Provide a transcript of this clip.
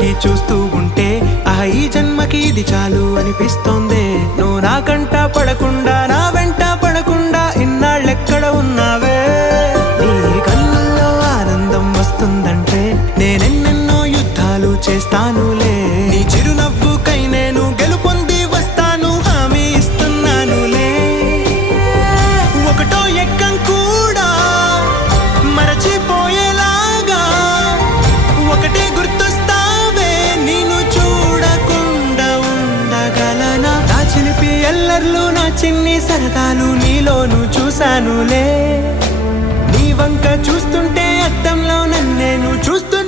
పెట్టి చూస్తూ ఉంటే ఈ జన్మకి ఇది చాలు అనిపిస్తోంది. నువ్వు నా కంట పడకుండా నా వెంట పడకుండా ఇన్నాళ్ళెక్కడ ఉన్నావే? నీ కళ్ళల్లో ఆనందం వస్తుందంటే నేనెన్నెన్నో యుద్ధాలు చేస్తానులే. నీ చిరునవ్వుకై నేను గెలుపొంది వస్తాను, హామీ ఇస్తున్నానులే. ఒకటో ఎక్కం కూడా మరచిపోయేలాగా ఒకటే గుర్తొస్తావే, నేను చూడకుండా ఉండగలనా? నా చిలిపి ఎల్లర్లు నా చిన్ని సరదాలు నీలోను చూశానులే. నీ వంక చూస్తుంటే అద్దంలో నన్నేను చూస్తూ